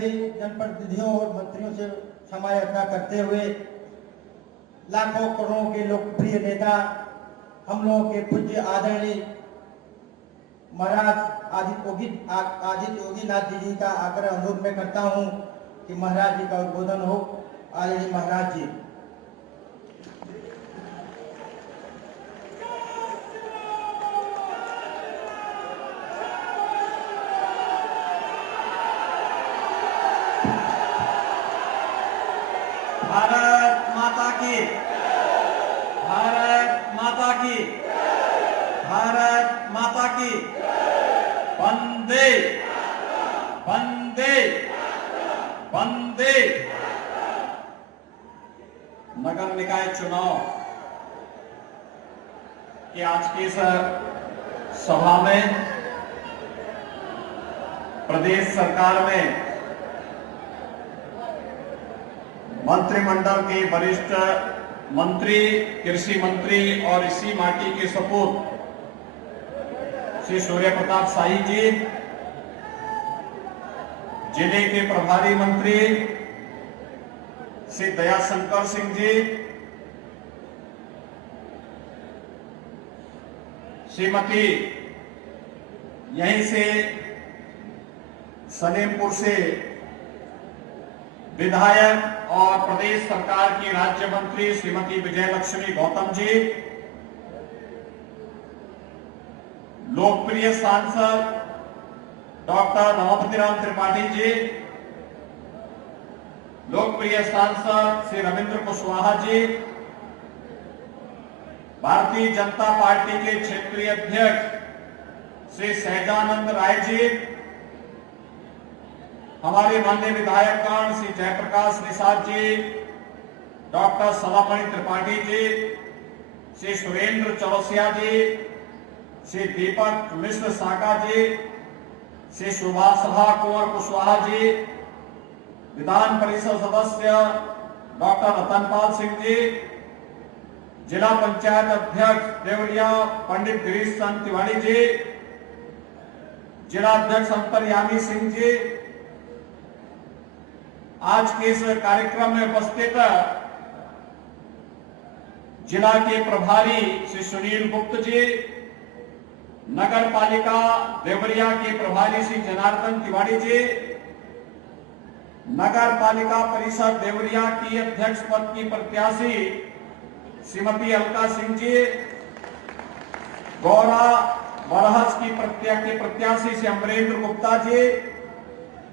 सभी जनप्रतिनिधियों और मंत्रियों से क्षमा याचना करते हुए लाखों करोड़ों के लोकप्रिय नेता हम लोगों के पूज्य आदरणीय महाराज आदित्य योगीनाथ जी का आग्रह अनुरोध में करता हूं कि महाराज जी का उद्बोधन हो। आदरणीय महाराज जी। भारत माता की, भारत माता की, भारत माता की। वंदे वंदे वंदे। नगर निकाय चुनाव की आज की इस सभा में प्रदेश सरकार में मंत्रिमंडल के वरिष्ठ मंत्री, कृषि मंत्री और इसी माटी के सपूत श्री सूर्य प्रताप शाही जी, जिले के प्रभारी मंत्री श्री दयाशंकर सिंह जी, श्रीमती यहीं से सलेमपुर से विधायक और प्रदेश सरकार की राज्य मंत्री श्रीमती विजयलक्ष्मी गौतम जी, लोकप्रिय सांसद डॉक्टर रमापति राम त्रिपाठी जी, लोकप्रिय सांसद श्री रविंद्र कुशवाहा जी, भारतीय जनता पार्टी के क्षेत्रीय अध्यक्ष श्री सहजानंद राय जी, हमारे माननीय विधायकगण श्री जयप्रकाश निषाद जी, डॉक्टर सलामणि त्रिपाठी जी, श्री सुरेंद्र चौरसिया जी, श्री दीपक मिश्र साका जी, श्री सुभाष कुंवर कुशवाहा जी, विधान परिषद सदस्य डॉक्टर रतनपाल सिंह जी, जिला पंचायत अध्यक्ष देवरिया पंडित गिरीश चंद तिवारी जी, जिला अध्यक्ष अंतर्यामी सिंह जी, आज के इस कार्यक्रम में उपस्थित जिला के प्रभारी श्री सुनील गुप्त जी, नगर पालिका देवरिया के प्रभारी श्री जनार्दन तिवारी जी, नगर पालिका परिषद देवरिया की अध्यक्ष पद की प्रत्याशी श्रीमती अलका सिंह जी, गौरा बरहस की प्रत्याशी श्री अमरेंद्र गुप्ता जी,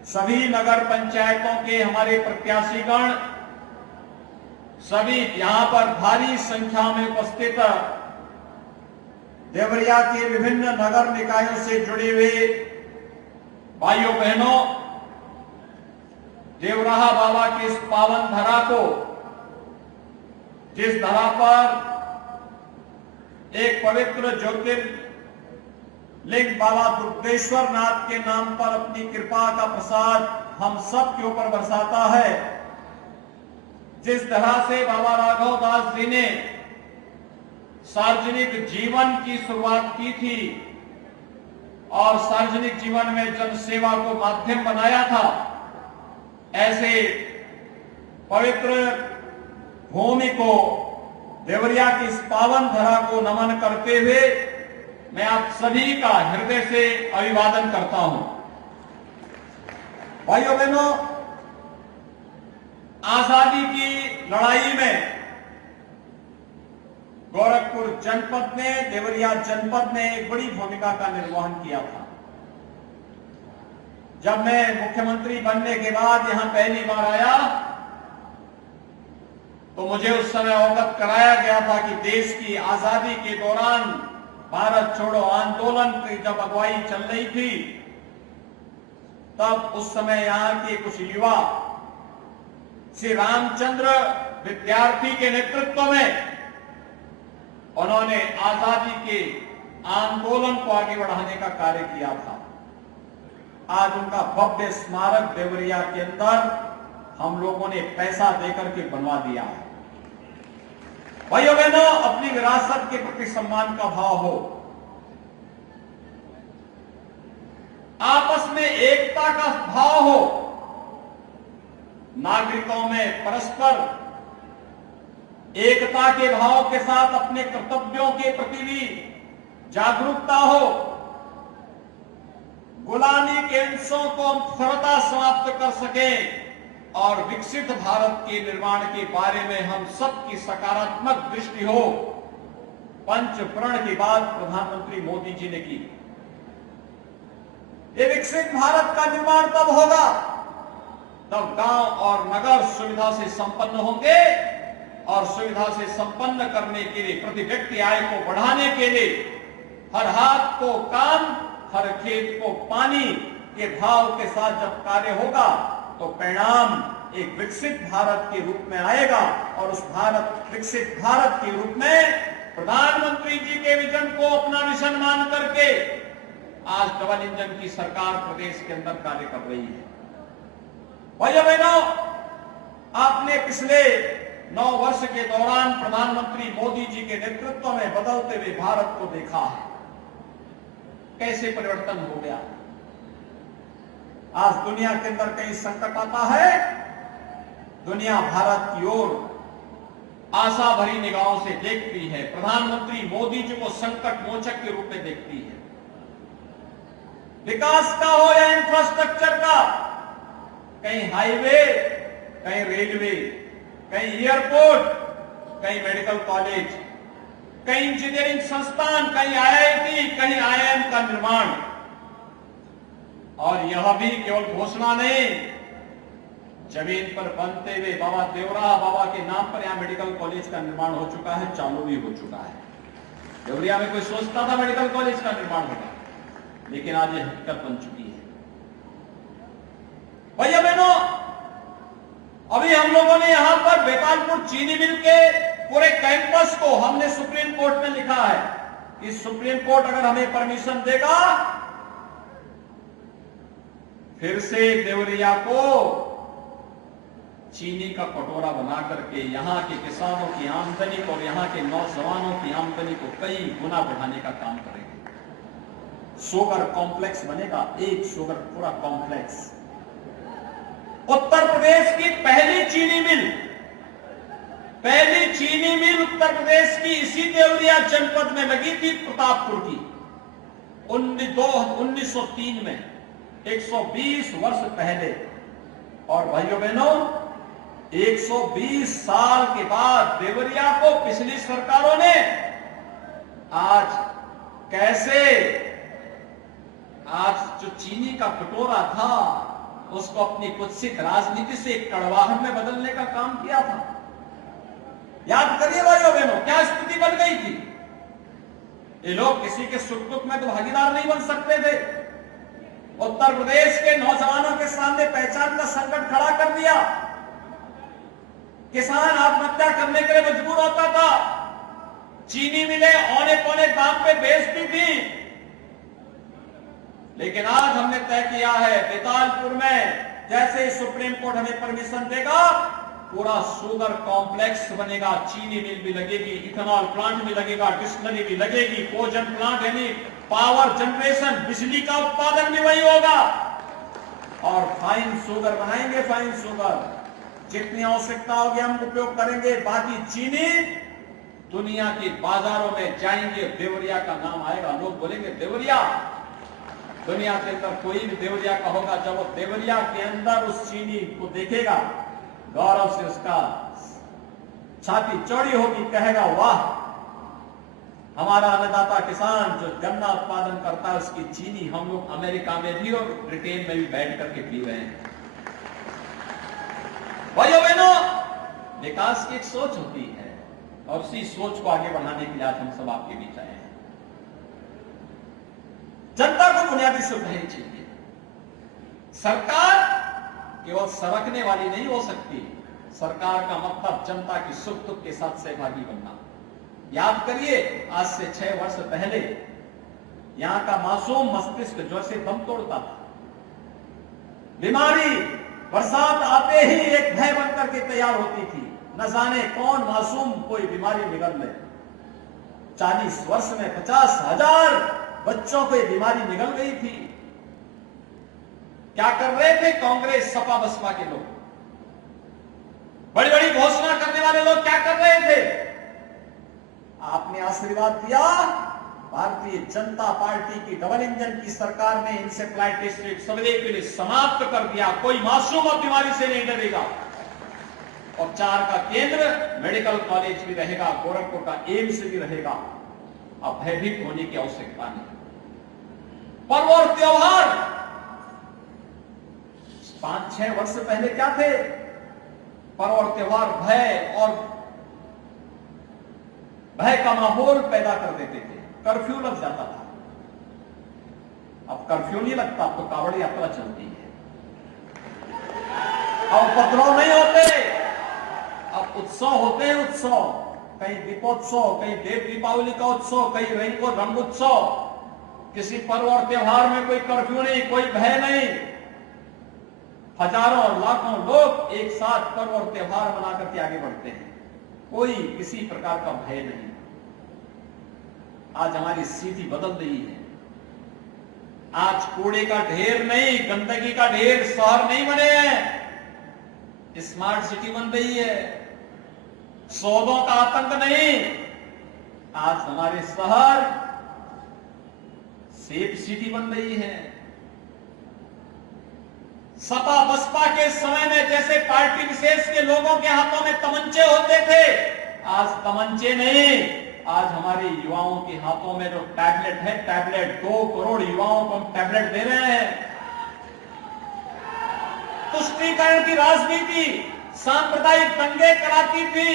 सभी नगर पंचायतों के हमारे प्रत्याशीगण, सभी यहां पर भारी संख्या में उपस्थित देवरिया के विभिन्न नगर निकायों से जुड़े हुए भाइयों बहनों, देवराहा बाबा की इस पावन धरा को, जिस धरा पर एक पवित्र ज्योतिर्लिंग बाबा दुग्धेश्वर नाथ के नाम पर अपनी कृपा का प्रसाद हम सब के ऊपर बरसाता है, जिस तरह से बाबा राघव दास जी ने सार्वजनिक जीवन की शुरुआत की थी और सार्वजनिक जीवन में जन सेवा को माध्यम बनाया था, ऐसे पवित्र भूमि को, देवरिया की इस पावन धरा को नमन करते हुए मैं आप सभी का हृदय से अभिवादन करता हूं। भाइयों बहनों, आजादी की लड़ाई में गोरखपुर जनपद ने, देवरिया जनपद ने एक बड़ी भूमिका का निर्वहन किया था। जब मैं मुख्यमंत्री बनने के बाद यहां पहली बार आया तो मुझे उस समय अवगत कराया गया था कि देश की आजादी के दौरान भारत छोड़ो आंदोलन की जब अगुवाई चल रही थी, तब उस समय यहां के कुछ युवा श्री रामचंद्र विद्यार्थी के नेतृत्व में उन्होंने आजादी के आंदोलन को आगे बढ़ाने का कार्य किया था। आज उनका भव्य स्मारक देवरिया के अंदर हम लोगों ने पैसा देकर के बनवा दिया है। भाइयों बहनों, अपनी विरासत के प्रति सम्मान का भाव हो, आपस में एकता का भाव हो, नागरिकों में परस्पर एकता के भाव के साथ अपने कर्तव्यों के प्रति भी जागरूकता हो, गुलामी के अंशों को हम सर्वथा समाप्त कर सकें और विकसित भारत के निर्माण के बारे में हम सबकी सकारात्मक दृष्टि हो। पंच प्रण की बात प्रधानमंत्री मोदी जी ने की। ये विकसित भारत का निर्माण तब होगा तब गांव और नगर सुविधा से संपन्न होंगे और सुविधा से संपन्न करने के लिए प्रति व्यक्ति आय को बढ़ाने के लिए हर हाथ को काम, हर खेत को पानी के भाव के साथ जब कार्य होगा तो परिणाम एक विकसित भारत के रूप में आएगा और उस विकसित भारत के रूप में प्रधानमंत्री जी के विजन को अपना मिशन मान करके आज डबल इंजन की सरकार प्रदेश के अंदर कार्य कर रही है। भाइयों बहनों, आपने पिछले 9 वर्ष के दौरान प्रधानमंत्री मोदी जी के नेतृत्व में बदलते हुए भारत को देखा है, कैसे परिवर्तन हो गया। आज दुनिया के अंदर कहीं संकट आता है, दुनिया भारत की ओर आशा भरी निगाहों से देखती है, प्रधानमंत्री मोदी जी को संकट मोचक के रूप में देखती है। विकास का हो या इंफ्रास्ट्रक्चर का, कहीं हाईवे, कहीं रेलवे, कहीं एयरपोर्ट, कहीं मेडिकल कॉलेज, कहीं इंजीनियरिंग संस्थान, कहीं आईआईटी, कहीं आईआईएम का निर्माण। और यह भी केवल घोषणा नहीं, जमीन पर बनते हुए बाबा देवरा बाबा के नाम पर यहां मेडिकल कॉलेज का निर्माण हो चुका है, चालू भी हो चुका है। देवरिया में कोई सोचता था मेडिकल कॉलेज का निर्माण होगा, लेकिन आज यह हकीकत बन चुकी है। भैया बहनों, अभी हम लोगों ने यहां पर बेतालपुर चीनी मिल के पूरे कैंपस को हमने सुप्रीम कोर्ट में लिखा है कि सुप्रीम कोर्ट अगर हमें परमिशन देगा, फिर से देवरिया को चीनी का कटोरा बना करके यहां के किसानों की आमदनी को और यहां के नौजवानों की आमदनी को कई गुना बढ़ाने का काम करेंगे। शुगर कॉम्प्लेक्स बनेगा, एक शुगर पूरा कॉम्प्लेक्स। उत्तर प्रदेश की पहली चीनी मिल उत्तर प्रदेश की इसी देवरिया जनपद में लगी थी, प्रतापपुर की, 1903 में, 120 वर्ष पहले। और भाइयों बहनों, 120 साल के बाद देवरिया को पिछली सरकारों ने आज कैसे, आज जो चीनी का कटोरा था उसको अपनी कुत्सित राजनीति से एक कड़वाहट में बदलने का काम किया था। याद करिए भाइयों बहनों, क्या स्थिति बन गई थी। ये लोग किसी के सुख दुख में तो भागीदार नहीं बन सकते थे। उत्तर प्रदेश के नौजवानों के सामने पहचान का संकट खड़ा कर दिया। किसान आत्महत्या करने के लिए मजबूर होता था, चीनी मिलें औने पौने दाम पे बेचती थी। लेकिन आज हमने तय किया है, बेतालपुर में जैसे सुप्रीम कोर्ट हमें परमिशन देगा, पूरा शुगर कॉम्प्लेक्स बनेगा, चीनी मिल भी लगेगी, इथेनॉल प्लांट भी लगेगा, डिस्टिलरी भी लगेगी, कोजन प्लांट यानी पावर जनरेशन, बिजली का उत्पादन भी वही होगा। और फाइन शुगर बनाएंगे, फाइन शुगर जितनी आवश्यकता होगी हम उपयोग करेंगे। बाकी चीनी दुनिया के बाजारों में जाएंगे, देवरिया का नाम आएगा, लोग बोलेंगे देवरिया। दुनिया के अंदर कोई भी देवरिया का होगा, जब वो देवरिया के अंदर उस चीनी को देखेगा, गौरव से उसका छाती चौड़ी होगी, कहेगा वाह, हमारा अन्नदाता किसान जो गन्ना उत्पादन करता है उसकी चीनी हम लोग अमेरिका में भी और ब्रिटेन में भी बैठ करके पी रहे हैं। भाइयों बहनों, विकास की एक सोच होती है और उसी सोच को आगे बढ़ाने के लिए आज हम सब आपके बीच आए हैं। जनता को बुनियादी सुविधाएं चाहिए। सरकार केवल सरकने वाली नहीं हो सकती। सरकार का मतलब जनता की सुख दुख के साथ सहभागी बनना। याद करिए, आज से 6 वर्ष पहले यहां का मासूम मस्तिष्क ज्वर से दम तोड़ता था। बीमारी बरसात आते ही एक भय बनकर के तैयार होती थी, न जाने कौन मासूम कोई बीमारी निगल ले। 40 वर्ष में 50,000 बच्चों को यह बीमारी निगल गई थी। क्या कर रहे थे कांग्रेस सपा बसपा के लोग? बड़ी बड़ी घोषणा करने वाले लोग क्या कर रहे थे? आपने आशीर्वाद दिया, भारतीय जनता पार्टी की डबल इंजन की सरकार ने इंसेफ्लाइटिस सबले के लिए समाप्त कर दिया। कोई मासूम अब बीमारी से नहीं डरेगा। उपचार का केंद्र मेडिकल कॉलेज भी रहेगा, गोरखपुर का एम्स भी रहेगा। अब भयभीत होने की आवश्यकता नहीं। पर्व और त्योहार 5-6 वर्ष पहले क्या थे? पर्व और त्योहार भय का माहौल पैदा कर देते थे। कर्फ्यू लग जाता था। अब कर्फ्यू नहीं लगता, अब तो कावड़ यात्रा चलती है। अब उपद्रव नहीं होते, अब उत्सव होते हैं। उत्सव, कहीं दीपोत्सव, कहीं देव दीपावली का उत्सव, कहीं रंग उत्सव। किसी पर्व और त्योहार में कोई कर्फ्यू नहीं, कोई भय नहीं। हजारों और लाखों लोग एक साथ पर्व और त्योहार मना करके आगे बढ़ते हैं। कोई किसी प्रकार का भय नहीं। आज हमारी स्थिति बदल रही है। आज कूड़े का ढेर नहीं, गंदगी का ढेर शहर नहीं बने हैं, स्मार्ट सिटी बन रही है। सौदों का आतंक नहीं, आज हमारे शहर सेफ सिटी बन रही है। सपा बसपा के समय में जैसे पार्टी विशेष के लोगों के हाथों में तमंचे होते थे, आज तमंचे नहीं, आज हमारे युवाओं के हाथों में जो टैबलेट है, टैबलेट 2 करोड़ युवाओं को हम टैबलेट दे रहे हैं। तुष्टीकरण की राजनीति सांप्रदायिक दंगे कराती थी,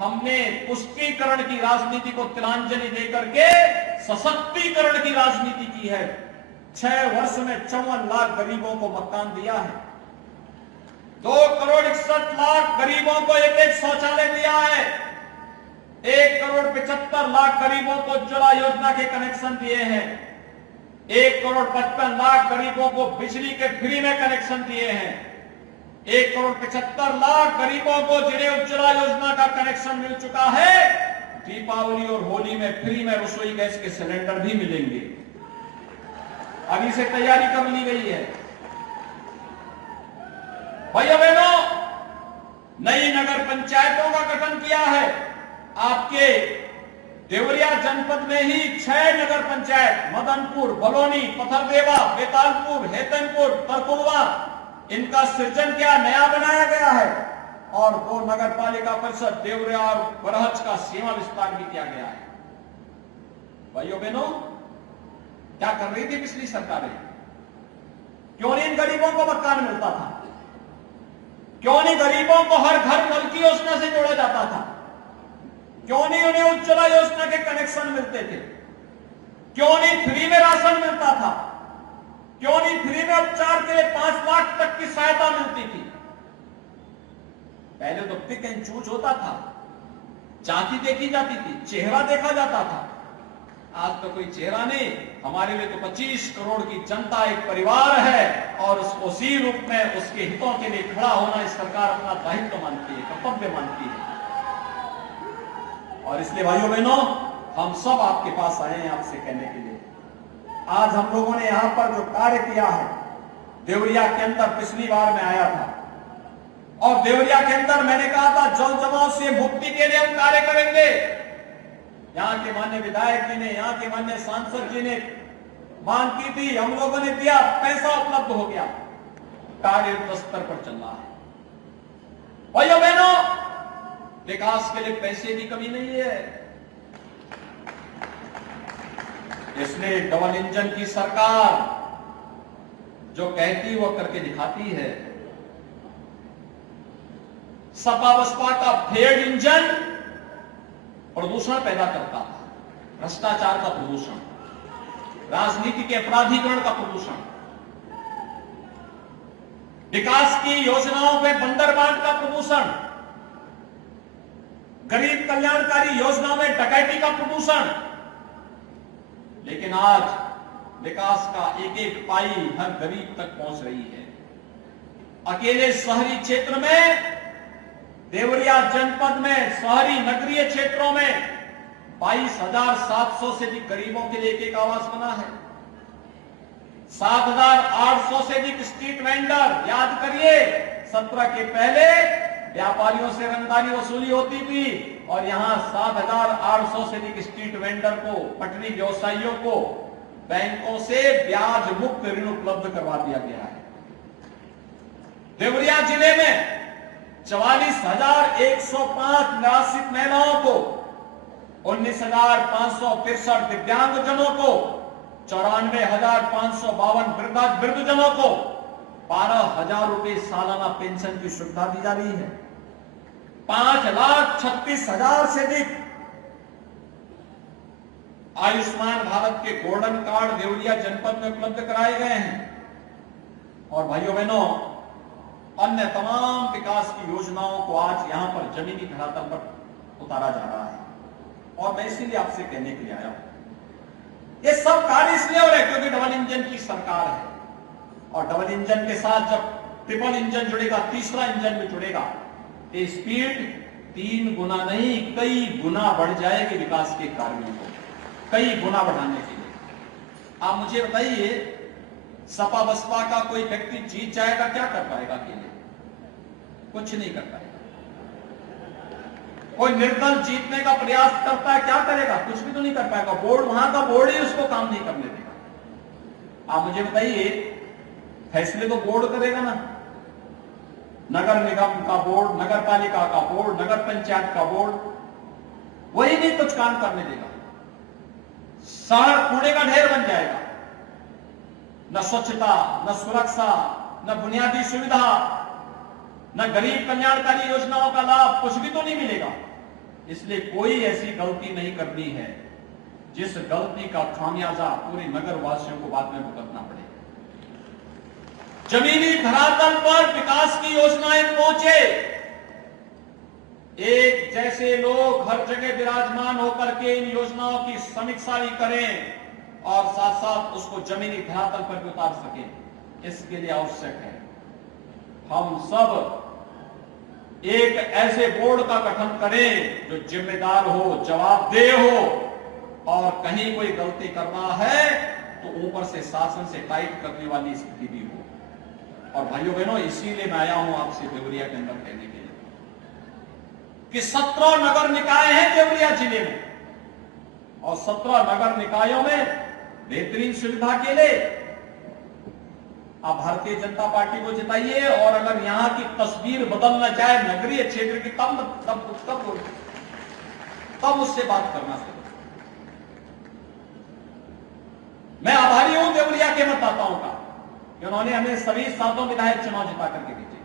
हमने पुष्टीकरण की राजनीति को तिलांजलि देकर के सशक्तिकरण की राजनीति की है। 6 वर्ष में 54 लाख गरीबों को मकान दिया है। 2 करोड़ 61 लाख गरीबों को एक शौचालय दिया है। 1 करोड़ 75 लाख गरीबों को उज्ज्वला योजना के कनेक्शन दिए हैं। 1 करोड़ 55 लाख गरीबों को बिजली के फ्री में कनेक्शन दिए हैं। 1 करोड़ 75 लाख गरीबों को जिन्हें उज्ज्वला योजना का कनेक्शन मिल चुका है, दीपावली और होली में फ्री में रसोई गैस के सिलेंडर भी मिलेंगे। अभी से तैयारी कर ली गई है। भाइयों बहनों, नई नगर पंचायतों का गठन किया है। आपके देवरिया जनपद में ही 6 नगर पंचायत, मदनपुर, बलौनी, पथरदेवा, बेतालपुर, हेतनपुर, तरकुलवा, इनका सृजन क्या नया बनाया गया है। और 2 नगर पालिका परिषद देवरिया और बरहज का सीमा विस्तार भी किया गया है। भाइयों बहनों, क्या कर रही थी पिछली सरकारें? क्यों नहीं इन गरीबों को मकान मिलता था? क्यों नहीं गरीबों को हर घर नल की योजना से जोड़ा जाता था? क्यों नहीं उन्हें उज्ज्वला योजना के कनेक्शन मिलते थे? क्यों नहीं फ्री में राशन मिलता था? क्यों नहीं फ्री में उपचार के लिए 5 लाख तक की सहायता मिलती थी? पहले तो पिक एंड चूज होता था, जाति देखी जाती थी, चेहरा देखा जाता था। आज तो कोई चेहरा नहीं। हमारे लिए तो 25 करोड़ की जनता एक परिवार है और उसी रूप में उसके हितों के लिए खड़ा होना इस सरकार अपना दायित्व मानती है, कर्तव्य मानती है। और इसलिए भाइयों बहनों, हम सब आपके पास आए हैं आपसे कहने के लिए, आज हम लोगों ने यहां पर जो कार्य किया है, देवरिया के अंदर पिछली बार मैं आया था और देवरिया के अंदर मैंने कहा था जल जमाव से मुक्ति के लिए हम कार्य करेंगे। यहां के माननीय विधायक जी ने, यहां के माननीय सांसद जी ने मांग की थी, हम लोगों ने दिया, पैसा उपलब्ध हो गया, कार्य युद्ध स्तर पर चल रहा है। भाइयों बहनों, विकास के लिए पैसे की कमी नहीं है। इसलिए डबल इंजन की सरकार जो कहती वो करके दिखाती है। सपा बसपा का फेड इंजन प्रदूषण पैदा करता है, भ्रष्टाचार का प्रदूषण, राजनीति के अपराधीकरण का प्रदूषण, विकास की योजनाओं पे बंदरबांट का प्रदूषण, गरीब कल्याणकारी योजनाओं में डकैती का प्रदूषण। लेकिन आज विकास का एक एक पाई हर गरीब तक पहुंच रही है। अकेले शहरी क्षेत्र में, देवरिया जनपद में, शहरी नगरीय क्षेत्रों में 22,700 से अधिक गरीबों के लिए एक आवास बना है। 7,800 से अधिक स्ट्रीट वेंडर, याद करिए 17 के पहले व्यापारियों से रंगदारी वसूली होती थी और यहां 7,800 से अधिक स्ट्रीट वेंडर को, पटरी व्यवसायियों को बैंकों से ब्याज मुक्त ऋण उपलब्ध करवा दिया गया है। देवरिया जिले में 44,105 निराश्रित महिलाओं को, 19,563 दिव्यांगजनों को, 94,552 वृद्धजनों को 12,000 रुपए सालाना पेंशन की सुविधा दी जा रही है। 5,36,000 से अधिक आयुष्मान भारत के गोल्डन कार्ड देवरिया जनपद में उपलब्ध कराए गए हैं। और भाइयों बहनों, अन्य तमाम विकास की योजनाओं को आज यहां पर जमीनी धरातल पर उतारा जा रहा है। और मैं इसीलिए आपसे कहने के लिए आया हूं, ये सब कार्य इसलिए हो रहे क्योंकि डबल इंजन की सरकार है। और डबल इंजन के साथ जब ट्रिपल इंजन जुड़ेगा, तीसरा इंजन भी जुड़ेगा, तो स्पीड 3 गुना नहीं कई गुना बढ़ जाएगी विकास के कार्यों को कई गुना बढ़ाने के लिए। आप मुझे बताइए, सपा बसपा का कोई व्यक्ति जीत जाएगा, क्या कर पाएगा अकेले? कुछ नहीं कर पाएगा। कोई निर्दल जीतने का प्रयास करता है, क्या करेगा? कुछ भी तो नहीं कर पाएगा। बोर्ड, वहां का बोर्ड ही उसको काम नहीं करने देगा। आप मुझे बताइए, फैसले तो बोर्ड करेगा ना, नगर निगम का बोर्ड, नगर पालिका का बोर्ड, नगर पंचायत का बोर्ड, वही नहीं कुछ काम करने देगा। शहर कूड़े का ढेर बन जाएगा। न स्वच्छता, न सुरक्षा, न बुनियादी सुविधा, न गरीब कल्याणकारी योजनाओं का लाभ, कुछ भी तो नहीं मिलेगा। इसलिए कोई ऐसी गलती नहीं करनी है जिस गलती का खामियाजा पूरे नगर वासियों को बाद में भुगतना पड़े। जमीनी धरातल पर विकास की योजनाएं पहुंचे, एक जैसे लोग हर जगह विराजमान होकर के इन योजनाओं की समीक्षा भी करें और साथ साथ उसको जमीनी धरातल पर भी उतार सकें। इसके लिए आवश्यक है हम सब एक ऐसे बोर्ड का गठन करें जो जिम्मेदार हो, जवाबदेह हो, और कहीं कोई गलती कर रहा है तो ऊपर से शासन से टाइट करने वाली स्थिति भी हो। और भाइयों बहनों, इसीलिए मैं आया हूं आपसे देवरिया के अंदर कहने के लिए कि 17 नगर निकाय हैं देवरिया जिले में, और 17 नगर निकायों में बेहतरीन सुविधा के लिए आप भारतीय जनता पार्टी को जिताइए। और अगर यहां की तस्वीर बदल न जाए नगरीय क्षेत्र की, तब उससे बात करना चाहिए। मैं आभारी हूं देवरिया के मतदाताओं का कि उन्होंने हमें सभी 7 विधायक चुनाव जिता करके भेजे,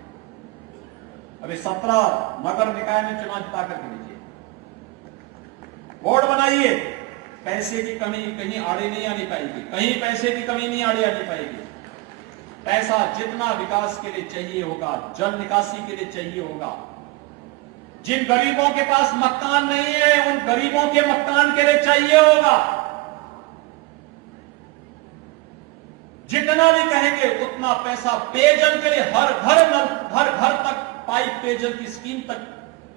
अभी 17 नगर निकाय में चुनाव जिता करके भेजे। वोट बनाइए, पैसे की कमी कहीं आड़े नहीं आनी पाएगी, कहीं पैसे की कमी नहीं आड़े आनी पाएगी। पैसा जितना विकास के लिए चाहिए होगा, जल निकासी के लिए चाहिए होगा, जिन गरीबों के पास मकान नहीं है उन गरीबों के मकान के लिए चाहिए होगा। जितना भी कहेंगे उतना पैसा पेयजल के लिए, हर घर तक पाइप पेयजल की स्कीम तक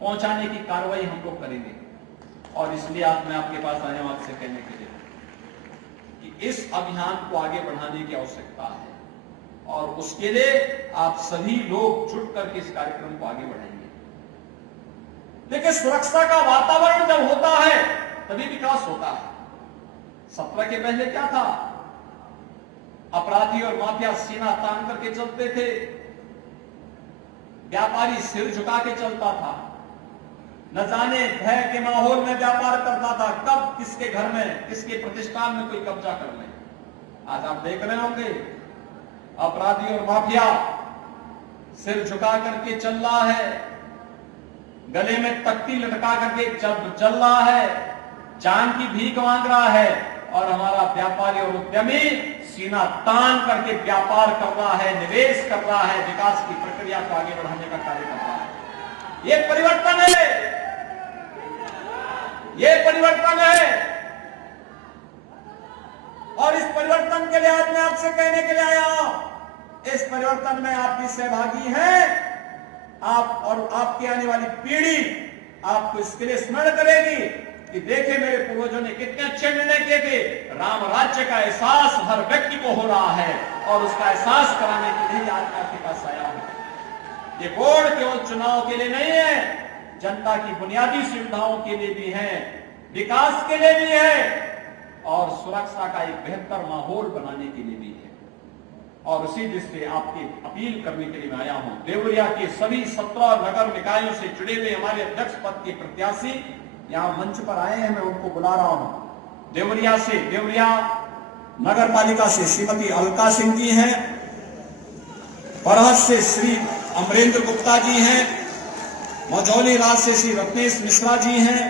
पहुंचाने की कार्रवाई हम लोग करेंगे। और इसलिए आज मैं आपके पास आया हूं आपसे कहने के लिए कि इस अभियान को आगे बढ़ाने की आवश्यकता है, और उसके लिए आप सभी लोग जुट करके इस कार्यक्रम को आगे बढ़ाएंगे। देखिए, सुरक्षा का वातावरण जब होता है तभी विकास होता है। 17 के पहले क्या था? अपराधी और माफिया सीना तान करके चलते थे, व्यापारी सिर झुका के चलता था, न जाने भय के माहौल में व्यापार करता था, कब किसके घर में, किसके प्रतिष्ठान में कोई कब्जा कर ले। आज आप देख रहे होंगे अपराधी और माफिया सिर झुका करके चल रहा है, गले में तख्ती लटका करके चल रहा है, जान की भीख मांग रहा है, और हमारा व्यापारी और उद्यमी सीना तान करके व्यापार कर रहा है, निवेश कर रहा है, विकास की प्रक्रिया को आगे बढ़ाने का कार्य कर रहा है। ये परिवर्तन है, ये परिवर्तन है। और इस परिवर्तन के लिए आज मैं आपसे कहने के लिए आया हूं, इस परिवर्तन में आप भी सहभागी हैं। आप और आपकी आने वाली पीढ़ी आपको इसके लिए स्मरण करेगी कि देखे मेरे पूर्वजों ने कितने अच्छे निर्णय किए थे। राम राज्य का एहसास हर व्यक्ति को हो रहा है, और उसका एहसास कराने के लिए आज मैं आपके पास आया हूं। ये बोर्ड केवल चुनाव के लिए नहीं है, जनता की बुनियादी सुविधाओं के लिए भी है, विकास के लिए भी है और सुरक्षा का एक बेहतर माहौल बनाने के लिए भी है। और उसी दृष्टि से आपकी अपील करने के लिए मैं आया हूं। देवरिया के सभी 17 नगर निकायों से जुड़े हुए हमारे अध्यक्ष पद के प्रत्याशी यहां मंच पर आए हैं, मैं उनको बुला रहा हूं। देवरिया नगर पालिका से श्रीमती अलका सिंह जी हैं, परहट से श्री अमरेंद्र गुप्ता जी हैं, मझौली राज से श्री रत्नेश मिश्रा जी हैं,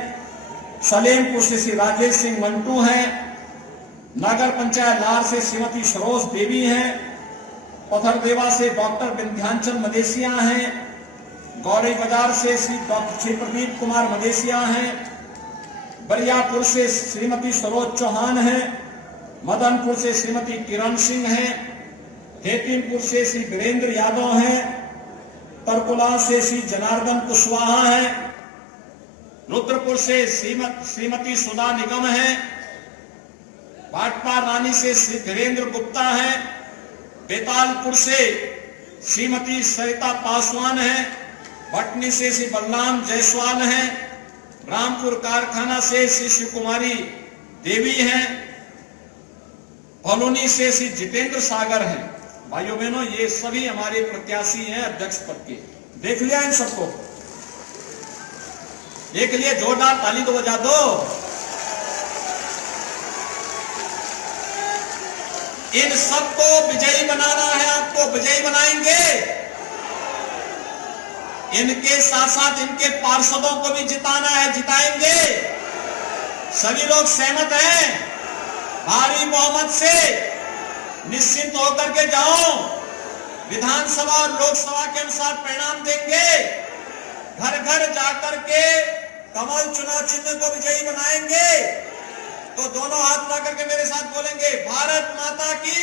सलेमपुर से श्री राजेश सिंह मंटू हैं, नगर पंचायत लार से श्रीमती सरोज देवी हैं, पथरदेवा से डॉक्टर विंध्यांचल मदेशिया हैं, गौरी बाजार से श्री प्रदीप कुमार मदेशिया हैं, बरियापुर से श्रीमती सरोज चौहान हैं, मदनपुर से श्रीमती किरण सिंह हैं, हेतिमपुर से श्री वीरेंद्र यादव हैं, तरकुला से श्री जनार्दन कुशवाहा हैं, रुद्रपुर से श्रीमती सुधा निगम हैं, भाटपार रानी से श्री धीरेन्द्र गुप्ता हैं, बेतालपुर से श्रीमती सरिता पासवान हैं, भटनी से श्री बलराम जायसवाल हैं, रामपुर कारखाना से श्री शिव कुमारी देवी हैं, भलूनी से श्री जितेंद्र सागर हैं। भाइयों बहनों, ये सभी हमारे प्रत्याशी हैं अध्यक्ष पद के। देख लिया इन सबको, एक लिए जोरदार ताली तो बजा दो। इन सबको विजयी बनाना है, आपको विजयी बनाएंगे। इनके साथ साथ इनके पार्षदों को भी जिताना है, जिताएंगे। सभी लोग सहमत हैं? भारी बहुमत से निश्चिंत होकर के जाओ। विधानसभा और लोकसभा के अनुसार परिणाम देंगे। घर घर जाकर के कमल चुनाव चिन्ह को विजयी बनाएंगे। तो दोनों हाथ उठा करके मेरे साथ बोलेंगे, भारत माता की।